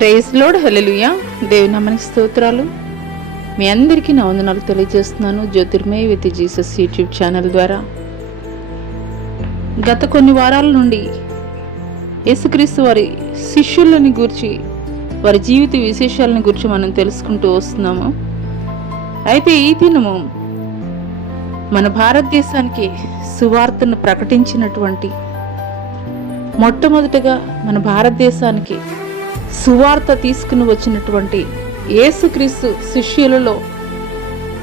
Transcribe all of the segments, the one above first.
Praise lord, హల్లెలూయా. దేవుని నామానికి స్తోత్రాలు. మీ అందరికీ నా వందనాలు తెలియజేస్తున్నాను జ్యోతిర్మయ విత్ జీసస్ యూట్యూబ్ ఛానల్ ద్వారా. గత కొన్ని వారాల నుండి యేసుక్రీస్తు వారి శిష్యులని గురించి, వారి జీవిత విశేషాలను గురించి మనం తెలుసుకుంటూ వస్తున్నాము. అయితే ఈ దినము మన భారతదేశానికి సువార్తను ప్రకటించినటువంటి, మొట్టమొదటగా మన భారతదేశానికి సువార్త తీసుకుని వచ్చినటువంటి యేసుక్రీస్తు శిష్యులలో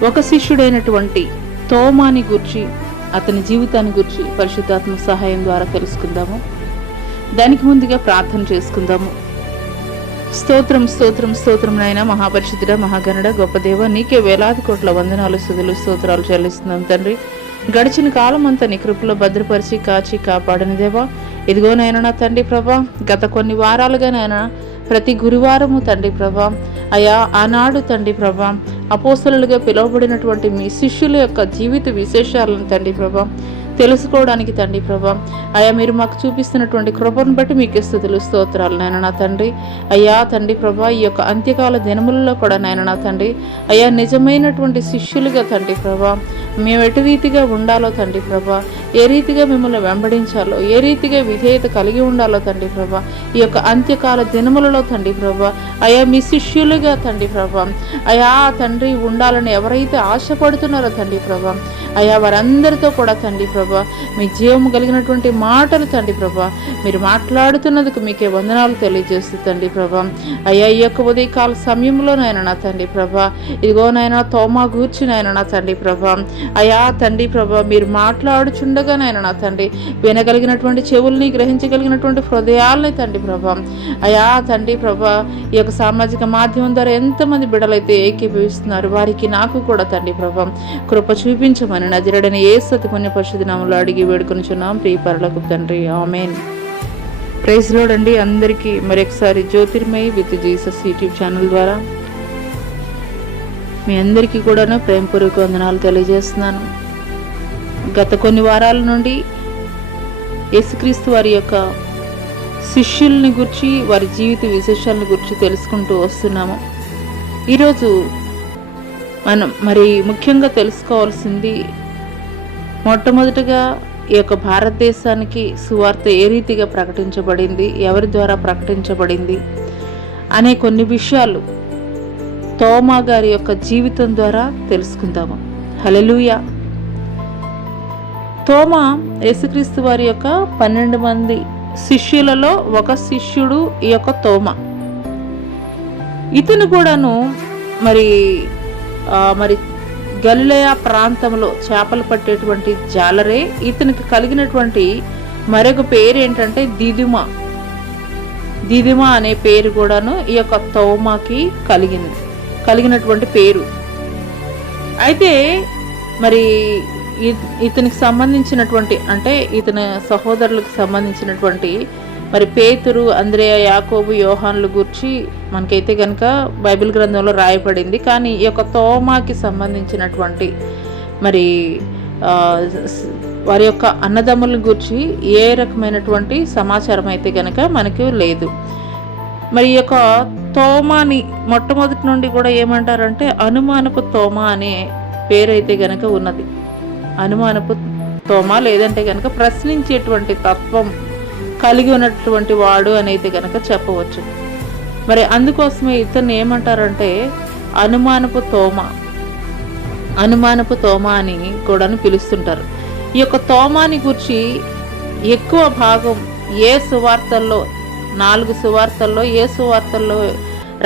ఒక శిష్యుడైనటువంటి తోమాని గురించి, అతని జీవితాన్ని గురించి పరిశుద్ధాత్మ సహాయం ద్వారా తెలుసుకుందాము. దానికి ముందుగా ప్రార్థన చేసుకుందాము. స్తోత్రం స్తోత్రం స్తోత్రం నాయన, మహాపరిశుద్ధుడ, మహాగణుడ, గొప్ప దేవ, నీకే వేలాది కోట్ల వందనాలు, స్తుతులు, స్తోత్రాలు చెల్లిస్తున్నాం తండ్రి. గడిచిన కాలం అంతా నీ కృపలో భద్రపరిచి కాచి కాపాడని దేవా, ఇదిగో నాయన నా తండ్రి ప్రభా, గత కొన్ని వారాలుగా నాయన ప్రతి గురువారము తండ్రి ప్రభా, అయా ఆనాడు తండ్రి ప్రభా అపోస్తలులుగా పిలువబడినటువంటి మీ శిష్యుల యొక్క జీవిత విశేషాలను తండ్రి ప్రభా తెలుసుకోవడానికి తండ్రి ప్రభా, అయ్యా మీరు మాకు చూపిస్తున్నటువంటి కృపను బట్టి మీకు స్తుతులు, స్తోత్రాలు నాయన నా తండ్రి. అయ్యా తండ్రి ప్రభా, ఈ యొక్క అంత్యకాల దినములలో కూడా నాయన నా తండ్రి, అయ్యా నిజమైనటువంటి శిష్యులుగా తండ్రి ప్రభా మేము ఎటు రీతిగా ఉండాలో తండ్రి ప్రభా, ఏ రీతిగా మిమ్మల్ని వెంబడించాలో, ఏ రీతిగా విధేయత కలిగి ఉండాలో తండ్రి ప్రభా, ఈ యొక్క అంత్యకాల దినములలో తండ్రి ప్రభా, అయా మీ శిష్యులుగా తండ్రి ప్రభా, అయా తండ్రి ఉండాలని ఎవరైతే ఆశపడుతున్నారో తండ్రి ప్రభా, అయా వారందరితో కూడా తండ్రి ప్రభా మీ జీవము కలిగినటువంటి మాటలు తండ్రి ప్రభా మీరు మాట్లాడుతున్నందుకు మీకే వందనాలు తెలియజేస్తూ తండ్రి ప్రభా, అయ్యా ఈ యొక్క ఉదయకాల సమయంలో నాయన నా తండ్రి ప్రభా, ఇదిగో నాయన తోమా గూర్చి నాయన నా తండ్రి ప్రభా, అయా తండ్రి ప్రభా మీరు మాట్లాడుచుండగా నాయన నా తండ్రి వినగలిగినటువంటి చెవుల్ని, గ్రహించగలిగినటువంటి హృదయాల్ని తండ్రి ప్రభా, అయా తండ్రి ప్రభా ఈ యొక్క సామాజిక మాధ్యమం ద్వారా ఎంతమంది బిడ్డలైతే ఏకీభవిస్తున్నారు వారికి నాకు కూడా తండ్రి ప్రభా కృప చూపించమని నజరేయుడైన యేసు అతి పుణ్య పరిశుద్ధ నామములో అడిగి వేడుకొనుచున్నాం ప్రియ పరలోక తండ్రి, ఆమేన్. ప్రైజ్ లార్డ్ అండి. అందరికీ మరొకసారి జ్యోతిర్మయ విత్ జీసస్ యూట్యూబ్ ఛానల్ ద్వారా మీ అందరికీ కూడా ప్రేమపూర్వక వందనాలు తెలియజేస్తున్నాను. గత కొన్ని వారాల నుండి యేసుక్రీస్తు వారి యొక్క శిష్యుల్ని గురించి, వారి జీవిత విశేషాలను గురించి తెలుసుకుంటూ వస్తున్నాము. ఈరోజు మనం మరి ముఖ్యంగా తెలుసుకోవాల్సింది, మొట్టమొదటిగా ఈ యొక్క భారతదేశానికి సువార్త ఏ రీతిగా ప్రకటించబడింది, ఎవరి ద్వారా ప్రకటించబడింది అనే కొన్ని విషయాలు తోమా గారి యొక్క జీవితం ద్వారా తెలుసుకుందాము. హల్లెలూయా. తోమా యేసుక్రీస్తు వారి యొక్క 12 మంది శిష్యులలో ఒక శిష్యుడు ఈ యొక్క తోమా. ఇతను కూడాను మరి గలిలయ ప్రాంతంలో చేపలు పట్టేటువంటి జాలరే. ఇతనికి కలిగినటువంటి మరొక పేరు ఏంటంటే దిదుమ అనే పేరు కూడాను ఈ యొక్క తోమాకి కలిగినటువంటి పేరు. అయితే మరి ఇతనికి సంబంధించినటువంటి, అంటే ఇతని సహోదరులకు సంబంధించినటువంటి మరి పేతురు, అంద్రేయ, యాకోబు, యోహాన్లు గురించి మనకైతే కనుక బైబిల్ గ్రంథంలో రాయబడింది. కానీ ఈ యొక్క తోమాకి సంబంధించినటువంటి మరి వారి యొక్క అన్నదమ్ముల గురించి ఏ రకమైనటువంటి సమాచారం అయితే కనుక మనకు లేదు. మరి ఈ యొక్క తోమాని మొట్టమొదటి నుండి కూడా ఏమంటారంటే అనుమానపు తోమా అనే పేరైతే గనక ఉన్నది. అనుమానపు తోమా, లేదంటే కనుక ప్రశ్నించేటువంటి తత్వం కలిగి ఉన్నటువంటి వాడు అనేది కనుక చెప్పవచ్చు. మరి అందుకోసమే ఇతన్ని ఏమంటారంటే అనుమానపు తోమా అని కూడా పిలుస్తుంటారు. ఈ యొక్క తోమాని గురించి ఎక్కువ భాగం ఏ సువార్తల్లో, 4 సువార్తల్లో ఏ సువార్తల్లో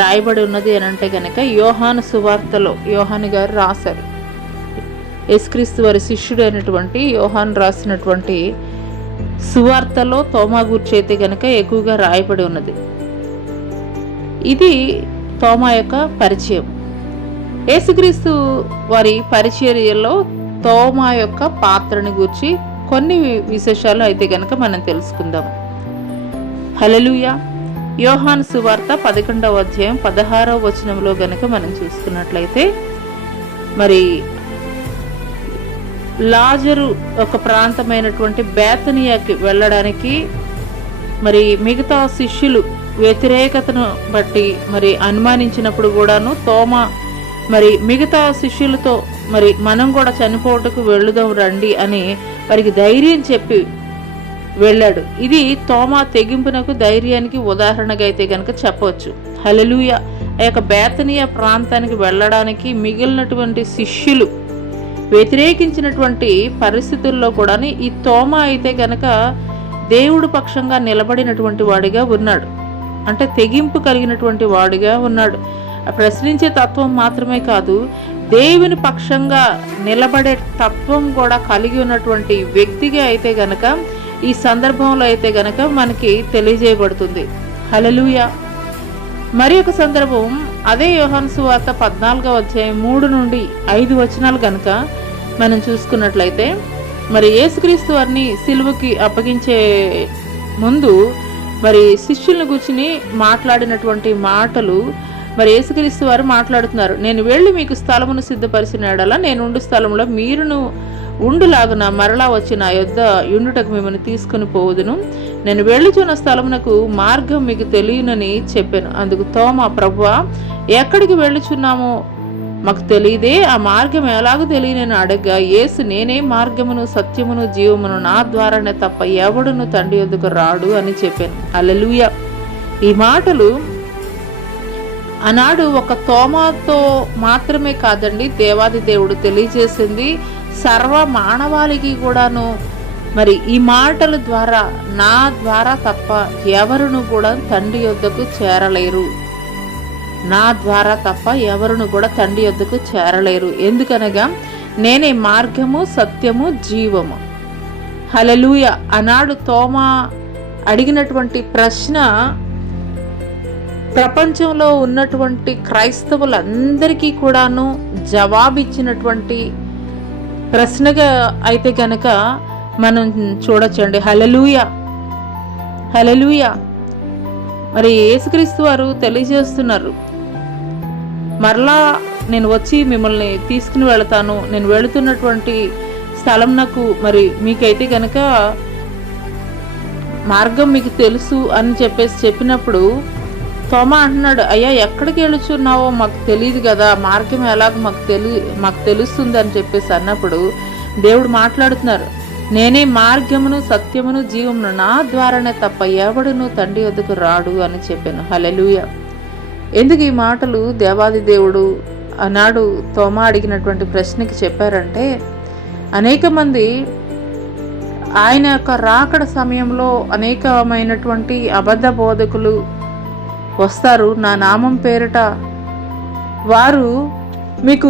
రాయబడి ఉన్నది అని అంటే కనుక యోహాను సువార్తలో యోహాను గారు రాశారు. యేసుక్రీస్తు వారి శిష్యుడు అయినటువంటి యోహాను రాసినటువంటి సువార్తలో తోమా గురించి అయితే గనక ఎక్కువగా రాయబడి ఉన్నది. ఇది తోమా యొక్క పరిచయం. యేసుక్రీస్తు వారి పరిచర్యలో తోమా యొక్క పాత్రని గురించి కొన్ని విశేషాలు అయితే గనక మనం తెలుసుకుందాం. హల్లెలూయా. యోహాను సువార్త 11వ అధ్యాయం 16వ వచనంలో గనక మనం చూసుకున్నట్లయితే, మరి లాజరు ఒక ప్రాంతమైనటువంటి బేతనియాకి వెళ్ళడానికి మరి మిగతా శిష్యులు వ్యతిరేకతను బట్టి మరి అనుమానించినప్పుడు కూడాను తోమా మరి మిగతా శిష్యులతో మరి మనం కూడా చనిపోవటకు వెళుదాం రండి అని వారికి ధైర్యం చెప్పి వెళ్ళాడు. ఇది తోమా తెగింపునకు ధైర్యానికి ఉదాహరణగా అయితే కనుక చెప్పవచ్చు. హల్లెలూయా. ఆ యొక్క బేతనియా ప్రాంతానికి వెళ్ళడానికి మిగిలినటువంటి శిష్యులు వ్యతిరేకించినటువంటి పరిస్థితుల్లో కూడా ఈ తోమా అయితే కనుక దేవుడు పక్షంగా నిలబడినటువంటి వాడిగా ఉన్నాడు. అంటే తెగింపు కలిగినటువంటి వాడిగా ఉన్నాడు. ప్రశ్నించే తత్వం మాత్రమే కాదు, దేవుని పక్షంగా నిలబడే తత్వం కూడా కలిగి ఉన్నటువంటి వ్యక్తిగా అయితే గనక ఈ సందర్భంలో అయితే గనక మనకి తెలియజేయబడుతుంది. హల్లెలూయా. మరి ఒక సందర్భం అదే యోహాను సువార్త 14వ అధ్యాయం 3 నుండి 5 వచనాలు కనుక మనం చూసుకున్నట్లయితే, మరి యేసుక్రీస్తు వారిని సిలువకి అప్పగించే ముందు మరి శిష్యులను కూర్చుని మాట్లాడినటువంటి మాటలు మరి యేసుక్రీస్తు వారు మాట్లాడుతున్నారు. నేను వెళ్ళి మీకు స్థలమును సిద్ధపరిచిన ఎడల నేను ఉండు స్థలంలో మీరును ఉండులాగున మరలా వచ్చి నా యొద్ద యుండుటకు మిమ్మల్ని తీసుకుని పోవుదును. నేను వెళ్ళుచున్న స్థలమునకు మార్గం మీకు తెలియనని చెప్పాను. అందుకు తోమా, ప్రభువా, ఎక్కడికి వెళ్ళుచున్నామో మాకు తెలియదే, ఆ మార్గం ఎలాగో తెలియనని అడగగా, యేసు, నేనే మార్గమును సత్యమును జీవమును, నా ద్వారానే తప్ప ఎవడును తండ్రి యొద్దకు రాడు అని చెప్పాను. హల్లెలూయా. ఈ మాటలు ఆనాడు ఒక తోమాతో మాత్రమే కాదండి, దేవాది దేవుడు తెలియజేసింది సర్వ మానవాళికి కూడాను. మరి ఈ మాటల ద్వారా నా ద్వారా తప్ప ఎవరును కూడా తండ్రి యొద్దకు చేరలేరు. నా ద్వారా తప్ప ఎవరును కూడా తండ్రి యొద్దకు చేరలేరు. ఎందుకనగా నేనే మార్గము సత్యము జీవము. హల్లెలూయా. ఆనాడు తోమా అడిగినటువంటి ప్రశ్న ప్రపంచంలో ఉన్నటువంటి క్రైస్తవులందరికీ కూడాను జవాబిచ్చినటువంటి ప్రశ్నగా అయితే గనక మనం చూడొచ్చండి. హల్లెలూయా. హల్లెలూయా. మరి యేసుక్రీస్తు వారు తెలియజేస్తున్నారు, మరలా నేను వచ్చి మిమ్మల్ని తీసుకుని వెళతాను, నేను వెళుతున్నటువంటి స్థలం నాకు మరి మీకైతే కనుక మార్గం మీకు తెలుసు అని చెప్పినప్పుడు తోమా అంటున్నాడు, అయ్యా ఎక్కడికి వెళుచున్నావో మాకు తెలియదు కదా, మార్గం ఎలాగో మాకు తెలుస్తుంది అని చెప్పేసి అన్నప్పుడు దేవుడు మాట్లాడుతున్నారు, నేనే మార్గమును సత్యమును జీవమును, నా ద్వారానే తప్ప ఎవడును తండ్రి వద్దకు రాడు అని చెప్పాను. హల్లెలూయా. ఎందుకు ఈ మాటలు దేవాది దేవుడు ఆనాడు తోమా అడిగినటువంటి ప్రశ్నకి చెప్పారంటే, అనేక మంది ఆయన యొక్క రాకడ సమయంలో అనేకమైనటువంటి అబద్ధ బోధకులు వస్తారు. నా నామం పేరిట వారు మీకు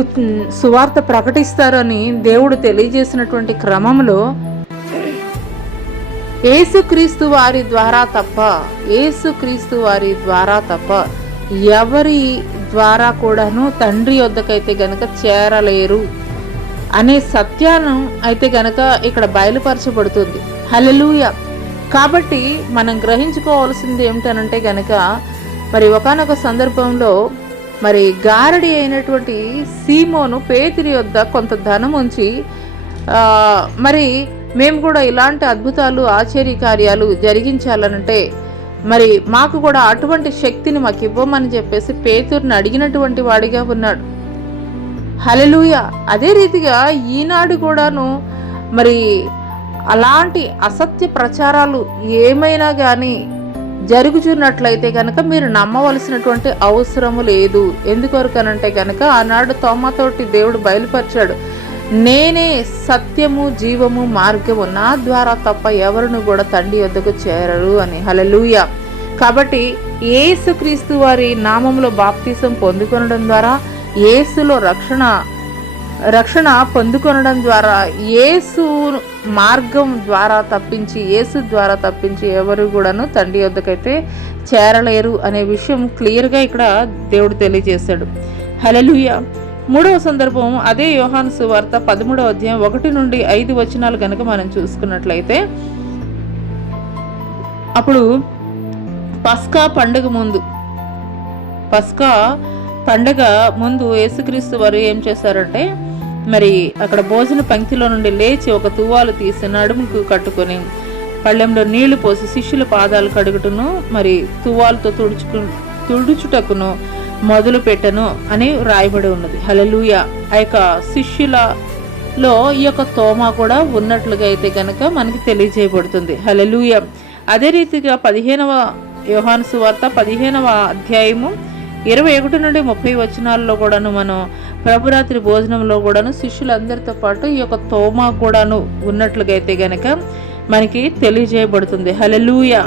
సువార్త ప్రకటిస్తారు అని దేవుడు తెలియజేసినటువంటి క్రమంలో యేసుక్రీస్తు వారి ద్వారా తప్ప ఎవరి ద్వారా కూడాను తండ్రి వద్దకైతే గనక చేరలేరు అనే సత్యాన్ని అయితే గనక ఇక్కడ బయలుపరచబడుతుంది. హల్లెలూయా. కాబట్టి మనం గ్రహించుకోవాల్సింది ఏమిటనంటే గనక, మరి ఒకానొక సందర్భంలో మరి గారడి అయినటువంటి సీమోను పేతురు యొద్ద కొంత ధనం ఉంచి, మరి మేము కూడా ఇలాంటి అద్భుతాలు ఆశ్చర్య కార్యాలు జరిగించాలనంటే మరి మాకు కూడా అటువంటి శక్తిని మాకు ఇవ్వమని చెప్పేసి పేతురుని అడిగినటువంటి వాడిగా ఉన్నాడు. హల్లెలూయా. అదే రీతిగా ఈనాడు కూడాను మరి అలాంటి అసత్య ప్రచారాలు ఏమైనా కానీ జరుగుచున్నట్లయితే కనుక మీరు నమ్మవలసినటువంటి అవసరము లేదు. ఎందుకొరకనంటే కనుక ఆనాడు తోమాతోటి దేవుడు బయలుపరిచాడు, నేనే సత్యము జీవము మార్గము, నా ద్వారా తప్ప ఎవరును కూడా తండ్రి వద్దకు చేరరు అని. హల్లెలూయా. కాబట్టి యేసుక్రీస్తు వారి నామములో బాప్తిసం పొందుకొనడం ద్వారా, యేసులో రక్షణ పొందుకొనడం ద్వారా, యేసు మార్గం ద్వారా తప్పించి, యేసు ద్వారా తప్పించి ఎవరు కూడాను తండ్రి వద్దకైతే చేరలేరు అనే విషయం క్లియర్గా ఇక్కడ దేవుడు తెలియజేశాడు. హల్లెలూయా. మూడవ సందర్భం అదే యోహాను సువార్త 13వ అధ్యాయం 1 నుండి 5 వచనాలు కనుక మనం చూసుకున్నట్లయితే, అప్పుడు పస్కా పండుగ ముందు యేసుక్రీస్తు వారు ఏం చేశారంటే, మరి అక్కడ భోజన పంక్తిలో నుండి లేచి ఒక తువ్వాలు తీసి నడుముకు కట్టుకొని పళ్ళెంలో నీళ్లు పోసి శిష్యుల పాదాలు కడుగుటను మరి తువ్వాలతో తుడుచుటకును మొదలు పెట్టను అని రాయబడి ఉన్నది. హల్లెలూయా. ఆ యొక్క శిష్యులలో ఈ యొక్క తోమా కూడా ఉన్నట్లుగా అయితే కనుక మనకి తెలియజేయబడుతుంది. హల్లెలూయా. అదే రీతిగా 15వ యోహాను సువార్త 15వ అధ్యాయము 21 నుండి 30 వచనాల్లో కూడాను మనం ప్రభురాత్రి భోజనంలో కూడాను శిష్యులందరితో పాటు ఈ యొక్క తోమా కూడాను ఉన్నట్లుగా అయితే గనక మనకి తెలియజేయబడుతుంది. హల్లెలూయా.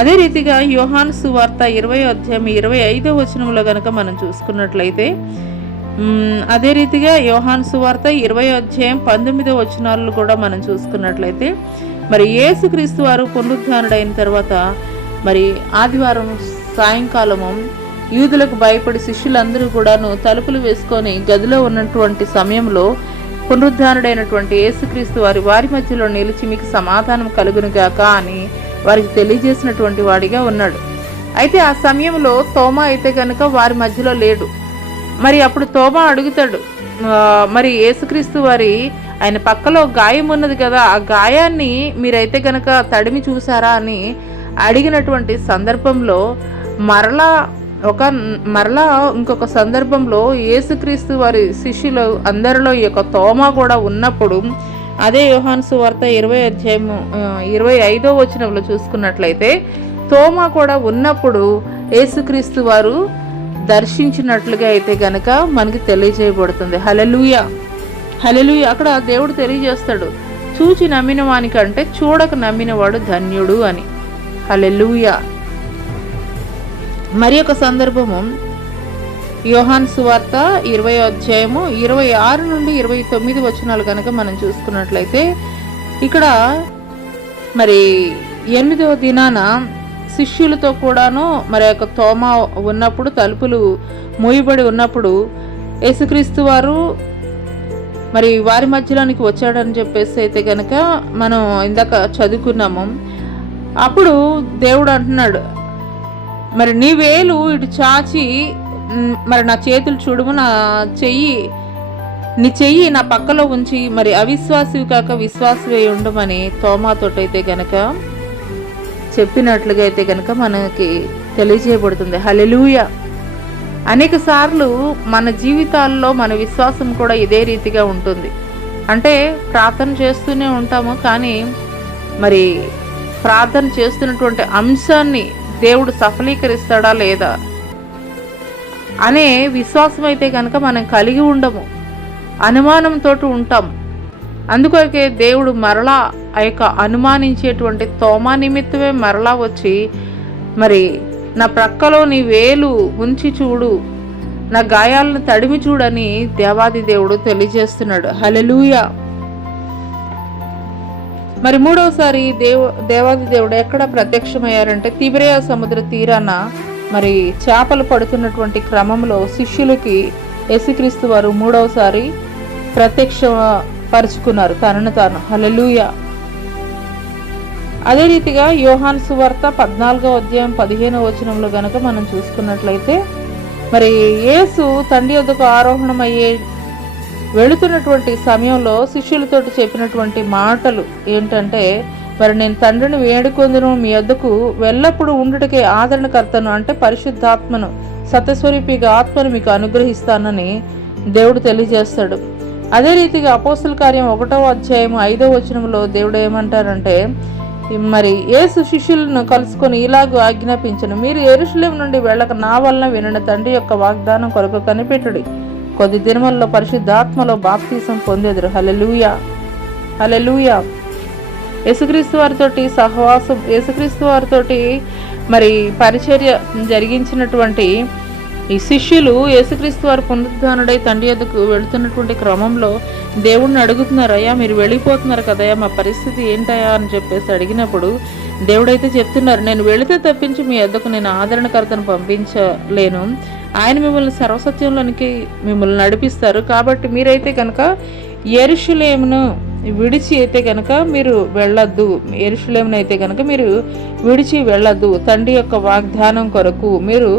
అదే రీతిగా యోహాను సువార్త 20వ అధ్యాయం 25వ వచనంలో గనక మనం చూసుకున్నట్లయితే అదే రీతిగా యోహాను సువార్త 20వ అధ్యాయం 19వ వచనాలను కూడా మనం చూసుకున్నట్లయితే మరి యేసుక్రీస్తు వారు పునరుద్ధానుడైన తర్వాత మరి ఆదివారం సాయంకాలము యూదులకు భయపడి శిష్యులందరూ కూడాను తలుపులు వేసుకొని గదిలో ఉన్నటువంటి సమయంలో పునరుద్ధానుడైనటువంటి యేసుక్రీస్తు వారి మధ్యలో నిలిచి మీకు సమాధానం కలుగునుగాక అని వారికి తెలియజేసినటువంటి వాడిగా ఉన్నాడు. అయితే ఆ సమయంలో తోమా అయితే కనుక వారి మధ్యలో లేడు. మరి అప్పుడు తోమా అడుగుతాడు, మరి యేసుక్రీస్తు వారి ఆయన పక్కలో గాయం ఉన్నది కదా, ఆ గాయాన్ని మీరైతే కనుక తడిమి చూసారా అని అడిగినటువంటి సందర్భంలో మరలా ఇంకొక సందర్భంలో యేసుక్రీస్తు వారి శిష్యులు అందరిలో ఈ యొక్క తోమా కూడా ఉన్నప్పుడు అదే యోహాను సువార్త 20వ అధ్యాయము 25వ వచనంలో చూసుకున్నట్లయితే తోమా కూడా ఉన్నప్పుడు యేసుక్రీస్తు వారు దర్శించినట్లుగా అయితే గనక మనకి తెలియజేయబడుతుంది. హల్లెలూయా. హల్లెలూయా. అక్కడ దేవుడు తెలియజేస్తాడు, చూచి నమ్మిన వానికంటే చూడక నమ్మినవాడు ధన్యుడు అని. హల్లెలూయా. మరి ఒక సందర్భము యోహాను సువార్త 20వ అధ్యాయము 26 నుండి 29 వచనాలు కనుక మనం చూసుకున్నట్లయితే ఇక్కడ మరి 8వ దినాన శిష్యులతో కూడాను మరి యొక్క తోమా ఉన్నప్పుడు తలుపులు మూయబడి ఉన్నప్పుడు యేసుక్రీస్తు వారు మరి వారి మధ్యలోనికి వచ్చాడని చెప్పేసి అయితే కనుక మనం ఇందాక చదువుకున్నాము. అప్పుడు దేవుడు అంటున్నాడు, మరి నీ వేలు ఇటు చాచి మరి నా చేతులు చూడుము, నీ చెయ్యి నా పక్కలో ఉంచి మరి అవిశ్వాసివి కాక విశ్వాసవే ఉండమని తోమాతోటైతే గనక చెప్పినట్లుగా అయితే కనుక మనకి తెలియజేయబడుతుంది. హల్లెలూయా. అనేక సార్లు మన జీవితాల్లో మన విశ్వాసం కూడా ఇదే రీతిగా ఉంటుంది. అంటే ప్రార్థన చేస్తూనే ఉంటాము, కానీ మరి ప్రార్థన చేస్తున్నటువంటి అంశాన్ని దేవుడు సఫలీకరిస్తాడా లేదా అనే విశ్వాసం అయితే కనుక మనం కలిగి ఉండము, అనుమానంతో ఉంటాం. అందుకొరకే దేవుడు మరలా ఆ యొక్క అనుమానించేటువంటి తోమా నిమిత్తమే మరలా వచ్చి మరి నా ప్రక్కలో నీ వేలు ఉంచి చూడు, నా గాయాలను తడిమి చూడని దేవాది దేవుడు తెలియజేస్తున్నాడు. హల్లెలూయా. మరి మూడవసారి దేవాది దేవుడు ఎక్కడ ప్రత్యక్షమయ్యారంటే తిబెరియా సముద్ర తీరాన మరి చేపలు పడుతున్నటువంటి క్రమంలో శిష్యులకి యేసుక్రీస్తు వారు మూడవసారి ప్రత్యక్షపరుచుకున్నారు తనను తాను. హల్లెలూయా. అదే రీతిగా యోహాను సువార్త 14వ అధ్యాయం 15వ వచనంలో గనక మనం చూసుకున్నట్లయితే మరి యేసు తండ్రి యొద్దకు ఆరోహణమయ్యే వెళుతున్నటువంటి సమయంలో శిష్యులతోటి చెప్పినటువంటి మాటలు ఏంటంటే, మరి నేను తండ్రిని వేడుకొందును, మీ యొద్దకు ఎల్లప్పుడూ ఉండుటకే ఆదరణకర్తను అంటే పరిశుద్ధాత్మను సత్యస్వరూపిగా ఆత్మను మీకు అనుగ్రహిస్తానని దేవుడు తెలియజేస్తాడు. అదే రీతిగా అపోస్తల కార్యం 1వ అధ్యాయం 5వ వచనంలో దేవుడు ఏమంటారంటే, మరి యేసు శిష్యులను కలుసుకొని ఇలాగూ ఆజ్ఞాపించను, మీరు యెరూషలేము నుండి వెళ్ళక నా వలన వినిన తండ్రి యొక్క వాగ్దానం కొరకు కనిపెట్టుడి, కొద్ది దినములలో పరిశుద్ధాత్మలో బాప్తీసం పొందెదరు. హల్లెలూయా. హల్లెలూయా. యేసుక్రీస్తు వారితోటి సహవాసం, యేసుక్రీస్తు వారితోటి మరి పరిచర్య జరిగించినటువంటి ఈ శిష్యులు యేసుక్రీస్తు వారు పునరుద్ధానుడై తండ్రి యొద్దకు వెళుతున్నటువంటి క్రమంలో దేవుడిని అడుగుతున్నారు, అయ్యా మీరు వెళ్ళిపోతున్నారు కదయ్యా, మా పరిస్థితి ఏంటయ్యా అని చెప్పేసి అడిగినప్పుడు దేవుడైతే చెప్తున్నారు, నేను వెళితే తప్పించి మీ యొద్దకు నేను ఆదరణకర్తను పంపించలేను, ఆయన మిమ్మల్ని సర్వసత్యంలోనికి మిమ్మల్ని నడిపిస్తారు, కాబట్టి మీరైతే కనుక యెరూషలేమును విడిచి అయితే కనుక మీరు వెళ్ళొద్దు, యెరూషలేమును అయితే కనుక మీరు విడిచి వెళ్ళొద్దు, తండ్రి యొక్క వాగ్దానం కొరకు మీరు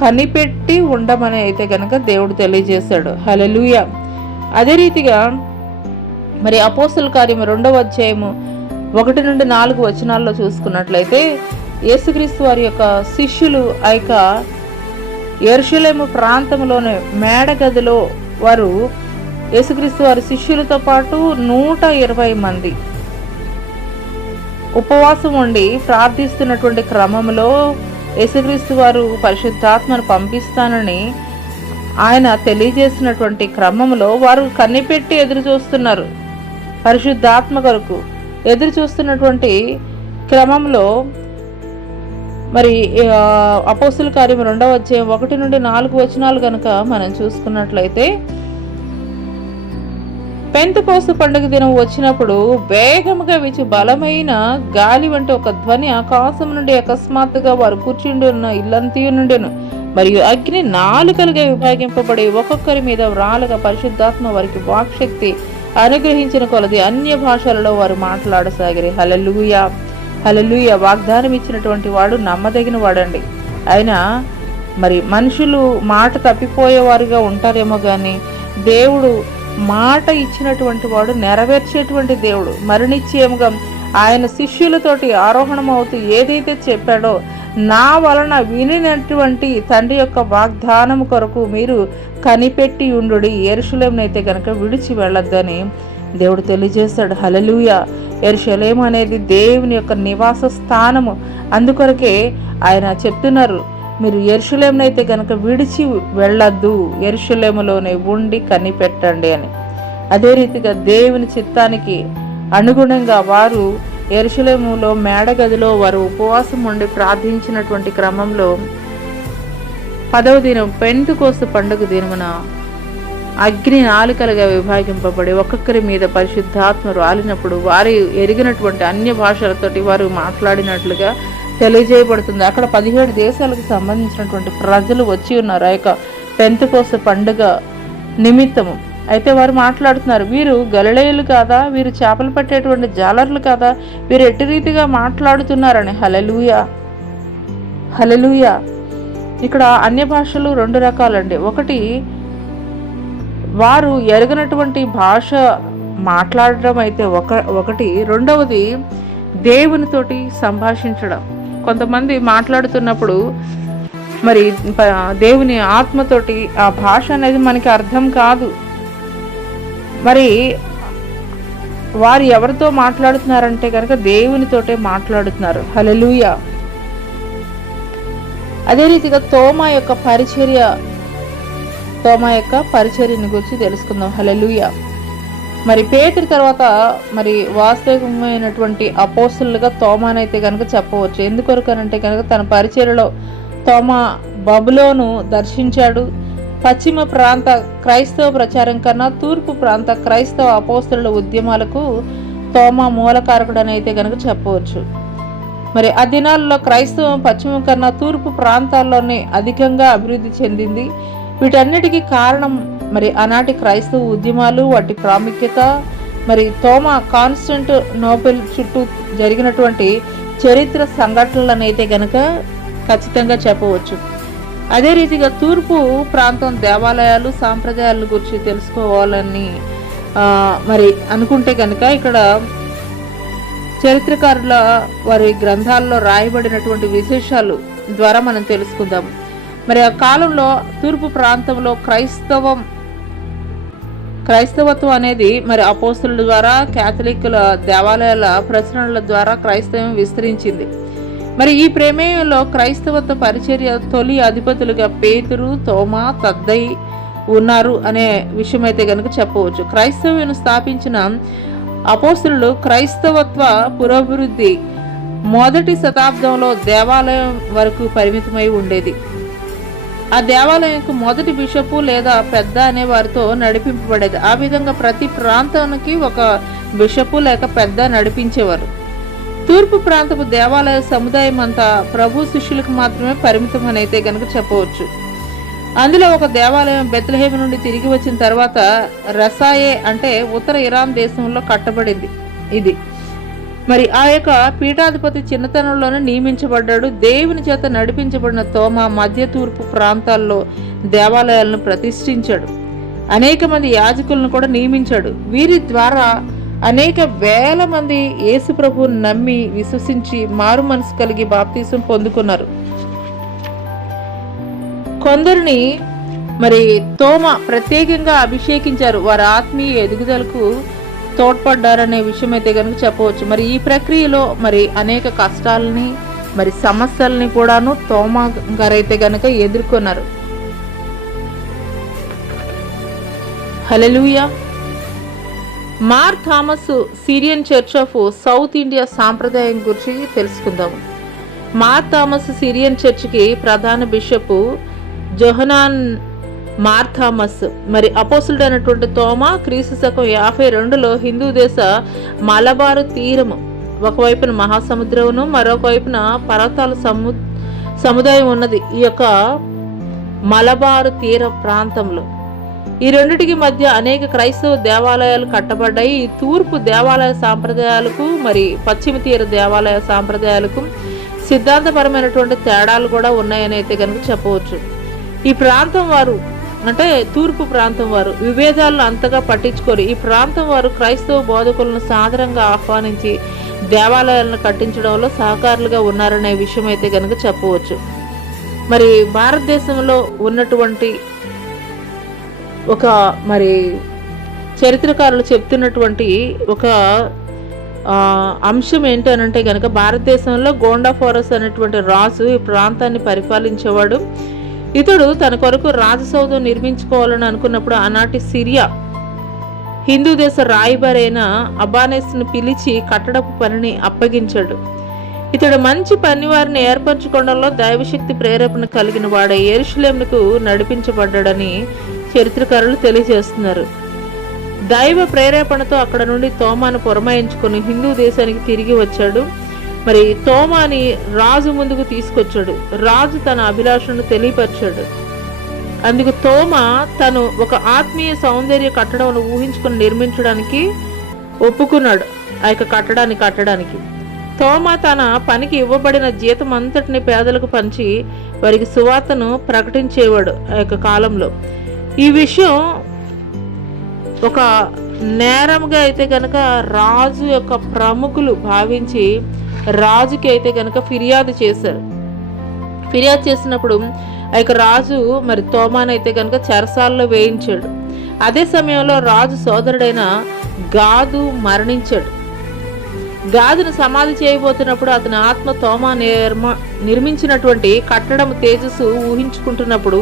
కనిపెట్టి ఉండమని అయితే కనుక దేవుడు తెలియజేశాడు. హల్లెలూయా. అదే రీతిగా మరి అపోస్తల కార్యం 2వ అధ్యాయము 1-4 చూసుకున్నట్లయితే యేసుక్రీస్తు వారి యొక్క శిష్యులు ఆ యొక్క యెరూషలేము ప్రాంతంలోని మేడగదిలో వారు యేసుక్రీస్తు వారి శిష్యులతో పాటు 120 మంది ఉపవాసం ఉండి ప్రార్థిస్తున్నటువంటి క్రమంలో యేసుక్రీస్తు వారు పరిశుద్ధాత్మను పంపిస్తానని ఆయన తెలియజేసినటువంటి క్రమంలో వారు కనిపెట్టి ఎదురు చూస్తున్నారు. పరిశుద్ధాత్మ కొరకు ఎదురు చూస్తున్నటువంటి క్రమంలో మరి అపోస్తుల కార్యం 2-1-4 కనుక మనం చూసుకున్నట్లయితే, పెంతెకోస్తు పండుగ దినం వచ్చినప్పుడు వేగముగా వీచి బలమైన గాలి వంటి ఒక ధ్వని ఆకాశం నుండి అకస్మాత్తుగా వారు కూర్చుండి ఉన్న ఇల్లంతయు నుండెను. మరియు అగ్ని 4 విభాగింపబడి ఒక్కొక్కరి మీద వ్రాలుగా పరిశుద్ధాత్మ వారికి వాక్శక్తి అనుగ్రహించిన కొలది అన్య భాషలలో వారు మాట్లాడసాగిరి. హల్లెలూయా, హల్లెలూయా. వాగ్దానం ఇచ్చినటువంటి వాడు నమ్మదగిన వాడండి. అయినా మరి మనుషులు మాట తప్పిపోయేవారుగా ఉంటారేమో కానీ దేవుడు మాట ఇచ్చినటువంటి వాడు నెరవేర్చేటువంటి దేవుడు. మరణిత్యముగా ఆయన శిష్యులతోటి ఆరోహణం అవుతూ ఏదైతే చెప్పాడో, నా వలన వినినటువంటి తండ్రి యొక్క వాగ్దానం కొరకు మీరు కనిపెట్టి ఉండుడి, యెరూషలేమునైతే కనుక విడిచి వెళ్ళొద్దని దేవుడు తెలియజేశాడు. హల్లెలూయా. యెరూషలేము అనేది దేవుని యొక్క నివాస స్థానము. అందుకొరకే ఆయన చెప్తున్నారు, మీరు యెరూషలేమునైతే కనుక విడిచి వెళ్ళొద్దు, యెరూషలేములోనే ఉండి కనిపెట్టండి అని. అదే రీతిగా దేవుని చిత్తానికి అనుగుణంగా వారు యెరూషలేములో మేడగదిలో వారు ఉపవాసం ఉండి ప్రార్థించినటువంటి క్రమంలో 10వ దినం పెంతెకోస్తు పండుగ దినమున అగ్ని 4 విభాగింపబడి ఒక్కొక్కరి మీద పరిశుద్ధాత్మ రాలినప్పుడు వారు ఎరిగినటువంటి అన్య భాషలతోటి వారు మాట్లాడినట్లుగా తెలియజేయబడుతుంది. అక్కడ 17 దేశాలకు సంబంధించినటువంటి ప్రజలు వచ్చి ఉన్నారు ఆ యొక్క పెంతెకోస్తు పండుగ నిమిత్తము. అయితే వారు మాట్లాడుతున్నారు, వీరు గలిలయులు కాదా, వీరు చేపలు పట్టేటువంటి జాలర్లు కాదా, వీరు ఎట్టి రీతిగా మాట్లాడుతున్నారని. హల్లెలూయా, హల్లెలూయా. ఇక్కడ అన్య భాషలు 2 రకాలండి. ఒకటి వారు ఎరగనటువంటి భాష మాట్లాడడం అయితే ఒకటి, రెండవది దేవునితోటి సంభాషించడం. కొంతమంది మాట్లాడుతున్నప్పుడు మరి దేవుని ఆత్మతోటి ఆ భాష అనేది మనకి అర్థం కాదు. మరి వారు ఎవరితో మాట్లాడుతున్నారంటే కనుక దేవునితోటే మాట్లాడుతున్నారు. హల్లెలూయా. అదే రీతిగా తోమా యొక్క పరిచర్యను గురించి తెలుసుకుందాం. హల్లెలూయా. మరి పేతురు తర్వాత మరి వాస్తవికమైనటువంటి అపోస్తలుగా తోమానైతే కనుక చెప్పవచ్చు. ఎందుకొరకనంటే కనుక తన పరిచర్యలో తోమా బబులోను దర్శించాడు. పశ్చిమ ప్రాంత క్రైస్తవ ప్రచారం కన్నా తూర్పు ప్రాంత క్రైస్తవ అపోస్తలుల ఉద్యమాలకు తోమా మూలకారకుడని అయితే కనుక చెప్పవచ్చు. మరి ఆ దినాల్లో క్రైస్తవం పశ్చిమ కన్నా తూర్పు ప్రాంతాల్లోనే అధికంగా అభివృద్ధి చెందింది. వీటన్నిటికీ కారణం మరి ఆనాటి క్రైస్తవ ఉద్యమాలు, వాటి ప్రాముఖ్యత, మరి తోమా కాన్స్టాంటినోపుల్ చుట్టూ జరిగినటువంటి చరిత్ర సంఘటనలను అయితే గనక ఖచ్చితంగా చెప్పవచ్చు. అదే రీతిగా తూర్పు ప్రాంతం దేవాలయాలు, సాంప్రదాయాల గురించి తెలుసుకోవాలని మరి అనుకుంటే కనుక ఇక్కడ చరిత్రకారుల వారి గ్రంథాల్లో రాయబడినటువంటి విశేషాలు ద్వారా మనం తెలుసుకుందాం. మరి ఆ కాలంలో తూర్పు ప్రాంతంలో క్రైస్తవత్వం అనేది మరి అపోస్తలుల ద్వారా, క్యాథలిక్కుల దేవాలయాల ప్రచురణల ద్వారా క్రైస్తవం విస్తరించింది. మరి ఈ ప్రమేయంలో క్రైస్తవత్వ పరిచర్య తొలి అధిపతులుగా పేతురు, తోమా, తద్దయి ఉన్నారు అనే విషయం అయితే కనుక చెప్పవచ్చు. క్రైస్తవ్యను స్థాపించిన అపోస్తలులు క్రైస్తవత్వ పురోభివృద్ధి మొదటి శతాబ్దంలో దేవాలయం వరకు పరిమితమై ఉండేది. ఆ దేవాలయంకు మొదటి బిషపు లేదా పెద్ద అనే వారితో నడిపింపబడేది. ఆ విధంగా ప్రతి ప్రాంతానికి ఒక బిషపు లేక పెద్ద నడిపించేవారు. తూర్పు ప్రాంతపు దేవాలయ సముదాయం అంతా ప్రభు శిష్యులకు మాత్రమే పరిమితం అని అయితే కనుక చెప్పవచ్చు. అందులో ఒక దేవాలయం బెత్లెహేము నుండి తిరిగి వచ్చిన తర్వాత రసాయే అంటే ఉత్తర ఇరాన్ దేశంలో కట్టబడింది. ఇది మరి ఆ యొక్క పీఠాధిపతి చిన్నతనంలోనే నియమించబడ్డాడు. దేవుని చేత నడిపించబడిన తోమా మధ్య తూర్పు ప్రాంతాల్లో దేవాలయాలను ప్రతిష్ఠించాడు. అనేక మంది యాజకులను కూడా నియమించాడు. వీరి ద్వారా అనేక వేల మంది యేసు ప్రభువుని నమ్మి విశ్వసించి మారు మనసు కలిగి బాప్తీసం పొందుకున్నారు. కొందరిని మరి తోమ ప్రత్యేకంగా అభిషేకించారు, వారి ఆత్మీయ ఎదుగుదలకు తోడ్పడ్డారనే విషయం అయితే కనుక చెప్పవచ్చు. మరి ఈ ప్రక్రియలో మరి అనేక కష్టాలని మరి సమస్యల్ని కూడాను తోమ గారైతే కనుక ఎదుర్కొన్నారు. హల్లెలూయా. మార్ Thomas Syrian church of south India సాంప్రదాయం గురించి తెలుసుకుందాము. మార్ థామస్ సిరియన్ చర్చ్కి ప్రధాన బిషప్ జోహనాన్ మార్ థామస్. మరి అపోస్తులుడు అయినటువంటి తోమా క్రీస్తు శకం 52లో హిందూ దేశ మలబారు తీరము, ఒకవైపున మహాసముద్రమును మరొక వైపున పర్వతాల సముదాయం ఉన్నది. ఈ యొక్క మలబారు తీర ప్రాంతంలో ఈ రెండిటికి మధ్య అనేక క్రైస్తవ దేవాలయాలు కట్టబడ్డాయి. ఈ తూర్పు దేవాలయ సాంప్రదాయాలకు మరి పశ్చిమ తీర దేవాలయ సాంప్రదాయాలకు సిద్ధాంతపరమైనటువంటి తేడాలు కూడా ఉన్నాయని అయితే కనుక చెప్పవచ్చు. ఈ ప్రాంతం వారు అంటే తూర్పు ప్రాంతం వారు విభేదాలను అంతగా పట్టించుకోరు. ఈ ప్రాంతం వారు క్రైస్తవ బోధకులను సాదరంగా ఆహ్వానించి దేవాలయాలను కట్టించడంలో సహకారులుగా ఉన్నారనే విషయం అయితే కనుక చెప్పవచ్చు. మరి భారతదేశంలో ఉన్నటువంటి ఒక మరి చరిత్రకారులు చెప్తున్నటువంటి ఒక అంశం ఏంటనంటే కనుక భారతదేశంలో గోండా ఫోరస్ అనేటువంటి రాజు ఈ ప్రాంతాన్ని పరిపాలించేవాడు. ఇతడు తన కొరకు రాజసౌధం నిర్మించుకోవాలని అనుకున్నప్పుడు ఆనాటి సిరియా హిందూ దేశ రాయబారైన అబానెస్ను పిలిచి కట్టడపు పనిని అప్పగించాడు. ఇతడు మంచి పనివారిని ఏర్పరచుకోవడంలో దైవశక్తి ప్రేరేపణ కలిగిన వాడే యెరూషలేముకు నడిపించబడ్డాడని చరిత్రకారులు తెలియజేస్తున్నారు. దైవ ప్రేరేపణతో అక్కడ నుండి తోమాను పురమాయించుకొని హిందూ దేశానికి తిరిగి వచ్చాడు. మరి తోమాని రాజు ముందుకు తీసుకొచ్చాడు. రాజు తన అభిలాషను తెలియపరిచాడు. అందుకు తోమా తను ఒక ఆత్మీయ సౌందర్య కట్టడం ఊహించుకొని నిర్మించడానికి ఒప్పుకున్నాడు. ఆ యొక్క కట్టడానికి తోమా తన పనికి ఇవ్వబడిన జీతం అంతటిని పేదలకు పంచి వారికి సువార్తను ప్రకటించేవాడు. ఆ యొక్క కాలంలో ఈ విషయం ఒక నేరంగా అయితే కనుక రాజు యొక్క ప్రముఖులు భావించి రాజుకి అయితే కనుక ఫిర్యాదు చేశారు. ఫిర్యాదు చేసినప్పుడు ఆ యొక్క రాజు మరి తోమానైతే కనుక చెరసాలలో వేయించాడు. అదే సమయంలో రాజు సోదరుడైన గాదు మరణించాడు. గాదును సమాధి చేయబోతున్నప్పుడు అతని ఆత్మ తోమా నిర్మించినటువంటి కట్టడం తేజస్సు ఊహించుకుంటున్నప్పుడు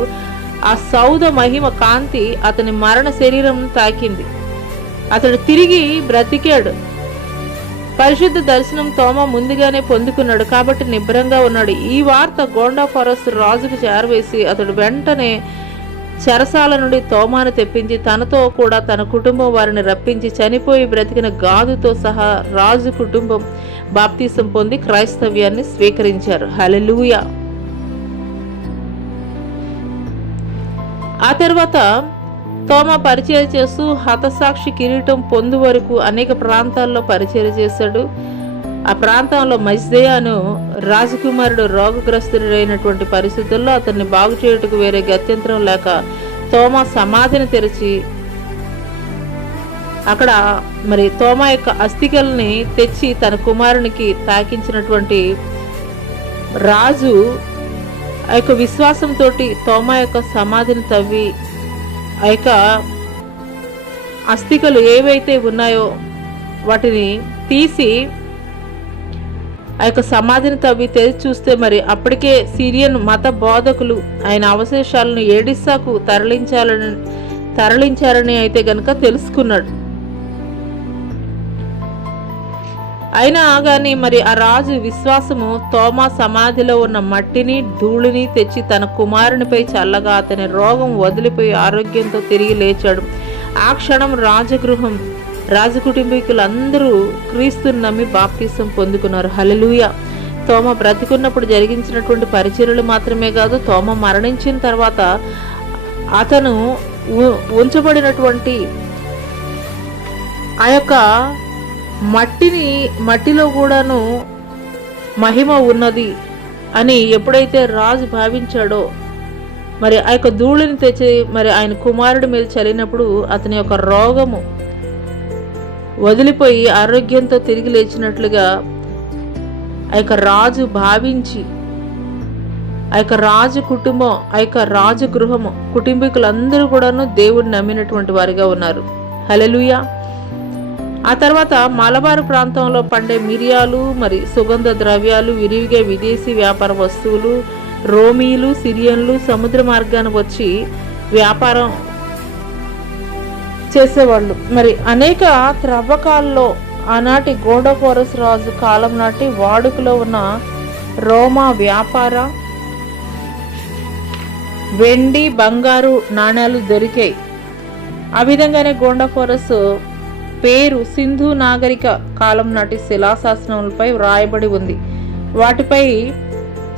ఆ సౌధ మహిమ కాంతి అతని మరణ శరీరం తాకింది. అతడు తిరిగి బ్రతికాడు. పరిశుద్ధ దర్శనం తోమా ముందుగానే పొందుకున్నాడు కాబట్టి నిబ్బరంగా ఉన్నాడు. ఈ వార్త గోండా ఫోరస్ రాజుకు చేరవేసి అతడు వెంటనే చెరసాల నుండి తోమాను తెప్పించి తనతో కూడా తన కుటుంబం వారిని రప్పించి చనిపోయి బ్రతికిన గాదుతో సహా రాజు కుటుంబం బాప్తీసం పొంది క్రైస్తవ్యాన్ని స్వీకరించారు. హల్లెలూయా. ఆ తర్వాత తోమా పరిచయం చేస్తూ హతసాక్షి కిరీటం పొందు వరకు అనేక ప్రాంతాల్లో పరిచయం చేశాడు. ఆ ప్రాంతంలో మజ్దేయాను రాజకుమారుడు రోగగ్రస్తుడైనటువంటి పరిస్థితుల్లో అతన్ని బాగు చేయుటకు వేరే గత్యంతరం లేక తోమా సమాధిని తెరిచి అక్కడ మరి తోమా యొక్క అస్థికల్ని తెచ్చి తన కుమారునికి తాకించినటువంటి రాజు ఆ యొక్క విశ్వాసంతో తోమా యొక్క సమాధిని తవ్వి ఆ యొక్క అస్థికలు ఏవైతే ఉన్నాయో వాటిని తీసి ఆ యొక్క సమాధిని తవ్వి తెరిచి చూస్తే మరి అప్పటికే సిరియన్ మత బోధకులు ఆయన అవశేషాలను ఏడిస్సాకు తరలించారని అయితే గనుక తెలుసుకున్నాడు. అయినా కానీ మరి ఆ రాజు విశ్వాసము తోమా సమాధిలో ఉన్న మట్టిని ధూళిని తెచ్చి తన కుమారునిపై చల్లగా అతని రోగం వదిలిపోయి ఆరోగ్యంతో తిరిగి లేచాడు. ఆ క్షణం రాజకుటుంబీకులందరూ క్రీస్తుని నమ్మి బాప్తీసం పొందుకున్నారు. హల్లెలూయా. తోమా బ్రతికున్నప్పుడు జరిగించినటువంటి పరిచర్యలు మాత్రమే కాదు, తోమా మరణించిన తర్వాత అతను ఉంచబడినటువంటి ఆ యొక్క మట్టిలో కూడాను మహిమ ఉన్నది అని ఎప్పుడైతే రాజు భావించాడో మరి ఆ యొక్క ధూళిని తెచ్చి మరి ఆయన కుమారుడి మీద చల్లినప్పుడు అతని యొక్క రోగము వదిలిపోయి ఆరోగ్యంతో తిరిగి లేచినట్లుగా ఆ యొక్క రాజు భావించి, ఆ యొక్క రాజు కుటుంబం, ఆ యొక్క రాజు గృహము, కుటుంబీకులందరూ కూడాను దేవుడిని నమ్మినటువంటి వారిగా ఉన్నారు. హల్లెలూయా. ఆ తర్వాత మలబారు ప్రాంతంలో పండే మిరియాలు, మరి సుగంధ ద్రవ్యాలు, విరివిగా విదేశీ వ్యాపార వస్తువులు, రోమీలు, సిరియన్లు సముద్ర మార్గాన వచ్చి వ్యాపారం చేసేవాళ్ళు. మరి అనేక త్రవ్వకాల్లో ఆనాటి గోడఫోరస్ రాజు కాలం నాటి వాడుకలో ఉన్న రోమా వ్యాపార వెండి, బంగారు నాణ్యాలు దొరికాయి. ఆ విధంగానే గోండాఫోరస్ పేరు సింధు నాగరిక కాలం నాటి శిలాశాసనములపై వ్రాయబడి ఉంది. వాటిపై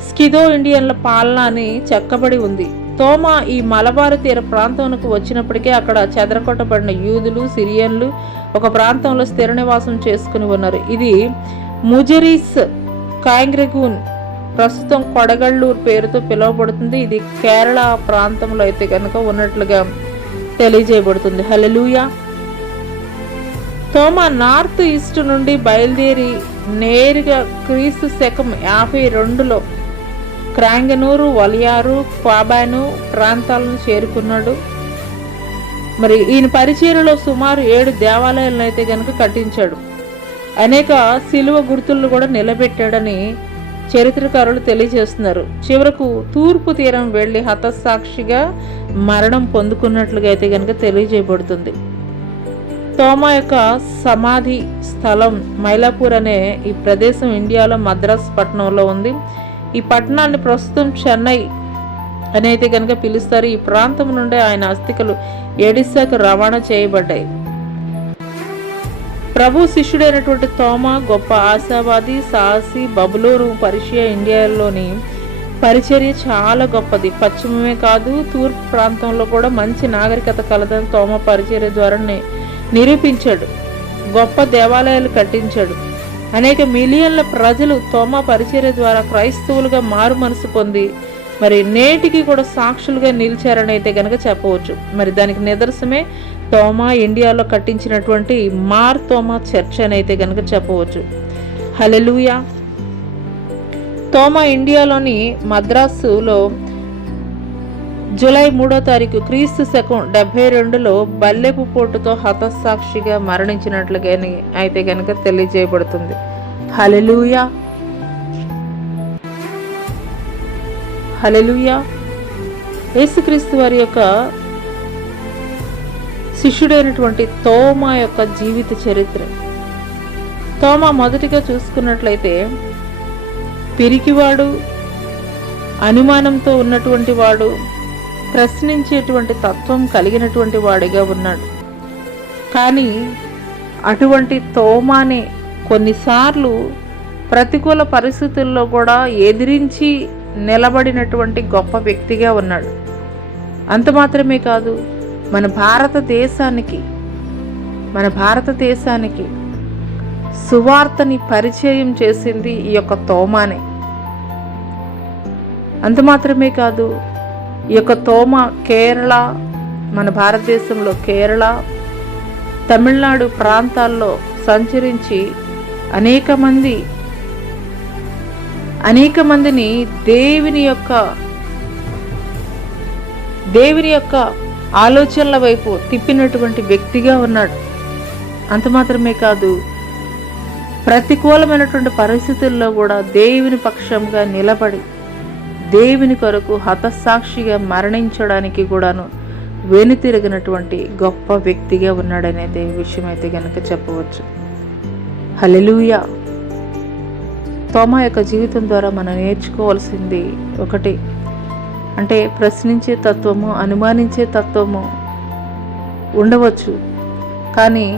స్కిదో ఇండియన్ల పాలన అని చెక్కబడి ఉంది. తోమా ఈ మలబారు తీర ప్రాంతానికి వచ్చినప్పటికీ అక్కడ చెదరగొట్టబడిన యూదులు, సిరియన్లు ఒక ప్రాంతంలో స్థిర నివాసం చేసుకుని ఉన్నారు. ఇది ముజరీస్ కాంగ్రెగూన్, ప్రస్తుతం కొడగళ్ళూరు పేరుతో పిలువబడుతుంది. ఇది కేరళ ప్రాంతంలో అయితే కనుక ఉన్నట్లుగా తెలియజేయబడుతుంది. హల్లెలూయా. తోమా నార్త్ ఈస్ట్ నుండి బయలుదేరి నేరుగా క్రీస్తు శకం 52లో క్రాంగనూరు, వలియారు, క్వాబాను ప్రాంతాలను చేరుకున్నాడు. మరి ఈయన పరిచర్యలో సుమారు 7 దేవాలయాలను అయితే కనుక కట్టించాడు. అనేక శిలువ గుర్తులను కూడా నిలబెట్టాడని చరిత్రకారులు తెలియజేస్తున్నారు. చివరకు తూర్పు తీరం వెళ్ళి హతసాక్షిగా మరణం పొందుకున్నట్లుగా అయితే కనుక తెలియజేయబడుతుంది. తోమా యొక్క సమాధి స్థలం మైలాపూర్ అనే ఈ ప్రదేశం ఇండియాలో మద్రాస్ పట్టణంలో ఉంది. ఈ పట్టణాన్ని ప్రస్తుతం చెన్నై అని అయితే కనుక పిలుస్తారు. ఈ ప్రాంతం నుండి ఆయన అస్థికలు ఒడిశాకు రవాణా చేయబడ్డాయి. ప్రభు శిష్యుడైనటువంటి తోమా గొప్ప ఆశావాది, సాహసి. బబులోను, పర్షియా, ఇండియాలోని పరిచర్య చాలా గొప్పది. పశ్చిమమే కాదు, తూర్పు ప్రాంతంలో కూడా మంచి నాగరికత కలదని తోమా పరిచర్య ద్వారా నిరూపించాడు. గొప్ప దేవాలయాలు కట్టించాడు. అనేక మిలియన్ల ప్రజలు తోమా పరిచర్య ద్వారా క్రైస్తవులుగా మారు మనసు పొంది మరి నేటికి కూడా సాక్షులుగా నిలిచారని అయితే కనుక చెప్పవచ్చు. మరి దానికి నిదర్శనమే తోమా ఇండియాలో కట్టించినటువంటి మార్ తోమా చర్చ్ అని అయితే కనుక చెప్పవచ్చు. హల్లెలూయా. తోమా ఇండియాలోని మద్రాసులో జూలై 3వ తారీఖు క్రీస్తు శకం 72లో బల్లెపు పోటుతో హతసాక్షిగా మరణించినట్లుగా అయితే కనుక తెలియజేయబడుతుంది. హల్లెలూయా. హల్లెలూయా. యేసుక్రీస్తు వారి యొక్క శిష్యుడైనటువంటి తోమా యొక్క జీవిత చరిత్ర. తోమా మొదటిగా చూసుకున్నట్లయితే పిరికివాడు, అనుమానంతో ఉన్నటువంటి వాడు, ప్రశ్నించేటువంటి తత్వం కలిగినటువంటి వాడిగా ఉన్నాడు. కానీ అటువంటి తోమానే కొన్నిసార్లు ప్రతికూల పరిస్థితుల్లో కూడా ఎదిరించి నిలబడినటువంటి గొప్ప వ్యక్తిగా ఉన్నాడు. అంత మాత్రమే కాదు, మన భారతదేశానికి సువార్తని పరిచయం చేసింది ఈ యొక్క తోమానే. అంత మాత్రమే కాదు, ఈ యొక్క తోమా కేరళ, మన భారతదేశంలో కేరళ, తమిళనాడు ప్రాంతాల్లో సంచరించి అనేక మందిని దేవుని యొక్క ఆలోచనల వైపు తిప్పినటువంటి వ్యక్తిగా ఉన్నాడు. అంత మాత్రమే కాదు, ప్రతికూలమైనటువంటి పరిస్థితుల్లో కూడా దేవుని పక్షంగా నిలబడి దేవుని కొరకు హతసాక్షిగా మరణించడానికి కూడాను వెనుతిరిగినటువంటి గొప్ప వ్యక్తిగా ఉన్నాడనేది విషయం అయితే కనుక చెప్పవచ్చు. హల్లెలూయా. తోమా యొక్క జీవితం ద్వారా మనం నేర్చుకోవాల్సింది ఒకటి, అంటే ప్రశ్నించే తత్వము, అనుమానించే తత్వము ఉండవచ్చు. కానీ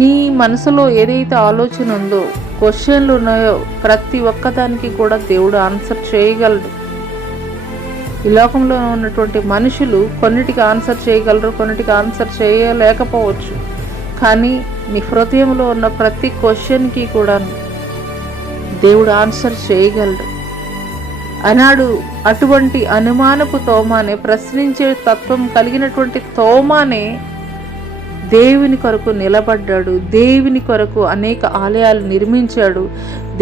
నీ మనసులో ఏదైతే ఆలోచన ఉందో, క్వశ్చన్లు ఉన్నాయో, ప్రతి ఒక్కదానికి కూడా దేవుడు ఆన్సర్ చేయగలడు. ఈ లోకంలో ఉన్నటువంటి మనుషులు కొన్నిటికి ఆన్సర్ చేయగలరు, కొన్నిటికి ఆన్సర్ చేయలేకపోవచ్చు. కానీ నీ హృదయంలో ఉన్న ప్రతి క్వశ్చన్కి కూడా దేవుడు ఆన్సర్ చేయగలడు అన్నాడు. అటువంటి అనుమానపు తోమానే, ప్రశ్నించే తత్వం కలిగినటువంటి తోమానే దేవుని కొరకు నిలబడ్డాడు, దేవుని కొరకు అనేక ఆలయాలు నిర్మించాడు,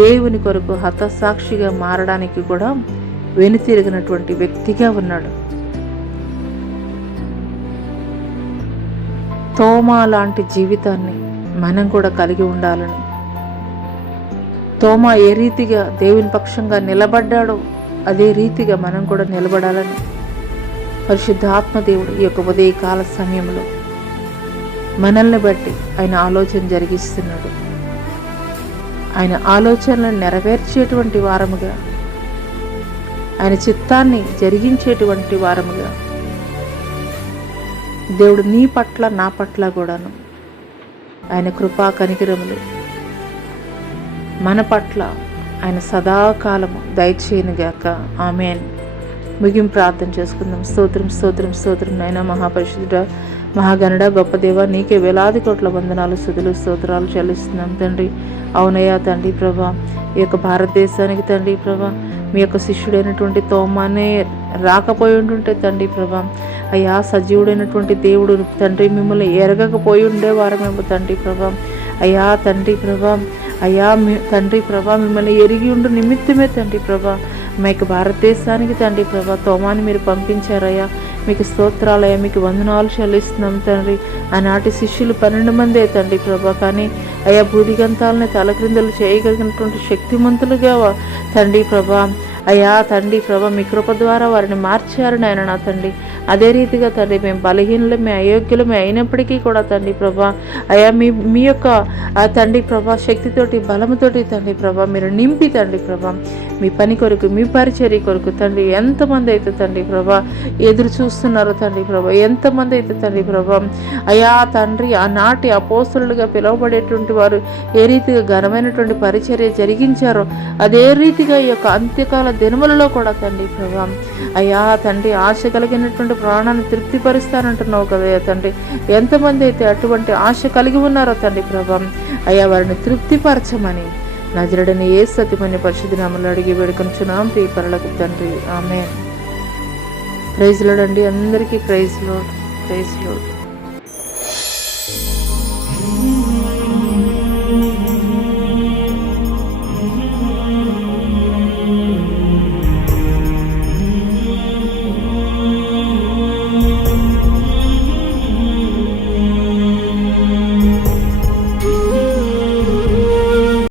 దేవుని కొరకు హతసాక్షిగా మారడానికి కూడా వెనుతిరిగినటువంటి వ్యక్తిగా ఉన్నాడు. తోమా లాంటి జీవితాన్ని మనం కూడా కలిగి ఉండాలని, తోమా ఏ రీతిగా దేవుని పక్షంగా నిలబడ్డాడో అదే రీతిగా మనం కూడా నిలబడాలని పరిశుద్ధాత్మ దేవుడు ఈ యొక్క ఉదయకాల సమయంలో మనల్ని బట్టి ఆయన ఆలోచన జరిగిస్తున్నాడు. ఆయన ఆలోచనలను నెరవేర్చేటువంటి వారముగా, ఆయన చిత్తాన్ని జరిగించేటువంటి వారముగా దేవుడు నీ పట్ల నా పట్ల కూడాను ఆయన కృపా కనికరములు మన పట్ల ఆయన సదాకాలము దయచేయనుగాక. ఆమేన్. ముగింపు ప్రార్థన చేసుకుందాం. స్తోత్రం స్తోత్రం స్తోత్రం నాయన మహాపరిశుద్ధుడా, మహాగణుడ, గొప్ప దేవ, నీకే వేలాది కోట్ల వందనాలు, స్తుతులు, స్తోత్రాలు చెల్లిస్తున్నాం తండ్రి. అవునయ్యా తండ్రి ప్రభా, ఈ యొక్క భారతదేశానికి తండ్రి ప్రభా, మీ యొక్క శిష్యుడైనటువంటి తోమానే రాకపోయి ఉంటుంటే తండ్రి ప్రభా, అయ్యా సజీవుడైనటువంటి దేవుడు తండ్రి మిమ్మల్ని ఎరగకపోయి ఉండేవారమేమో తండ్రి ప్రభా. అయ్యా తండ్రి ప్రభా, అయ్యా తండ్రి ప్రభా, మిమ్మల్ని ఎరిగి ఉండు నిమిత్తమే తండ్రి ప్రభా మా యొక్క భారతదేశానికి తండ్రి ప్రభా తోమాని మీరు పంపించారయ్యా. మీకు స్తోత్రాలయ్యా, మీకు వందనాలు చెల్లిస్తున్నాం తండ్రి. ఆనాటి శిష్యులు 12 మందే తండ్రి ప్రభా, కానీ అయ్యా భూదిగంతాలని తలక్రిందలు చేయగలిగినటువంటి శక్తిమంతులుగా తండ్రి ప్రభా, అయ్యా తండ్రి ప్రభా మీ కృప ద్వారా వారిని మార్చారు నాయన నా తండ్రి. అదే రీతిగా తండ్రి మేము బలహీనలమే, అయోగ్యులమే అయినప్పటికీ కూడా తండ్రి ప్రభా, అయ్యా మీ యొక్క తండ్రి ప్రభా శక్తితోటి, బలముతోటి తండ్రి ప్రభా మీరు నింపి తండ్రి ప్రభా మీ పని కొరకు, మీ పరిచర్య కొరకు తండ్రి ఎంతమంది అయితే తండ్రి ప్రభా ఎదురు చూస్తున్నారు తండ్రి ప్రభా, ఎంతమంది అయితే తండ్రి ప్రభా అయ్యా తండ్రి ఆనాటి అపోస్తలులుగా పిలువబడేటువంటి వారు ఏ రీతిగా ఘనమైనటువంటి పరిచర్య జరిగించారో అదే రీతిగా ఈ యొక్క అంత్యకాల దినములలో కూడా తండ్రి ప్రభా అయ్యా తండ్రి ఆశ కలిగినటువంటి ప్రాణాన్ని తృప్తిపరుస్తానంటున్నావు కదా తండ్రి. ఎంతమంది అయితే అటువంటి ఆశ కలిగి ఉన్నారో తండ్రి ప్రభా అయ్యా వారిని తృప్తిపరచమని నజరుడైన యేసు అతిమన్య పరిశుద్ధ నామములో అడిగి వేడుకొనుచున్నాం పరలోక తండ్రి. ఆమేన్. ప్రైజ్ లార్డ్ అండి, అందరికీ ప్రైజ్ లార్డ్, ప్రైజ్ లార్డ్.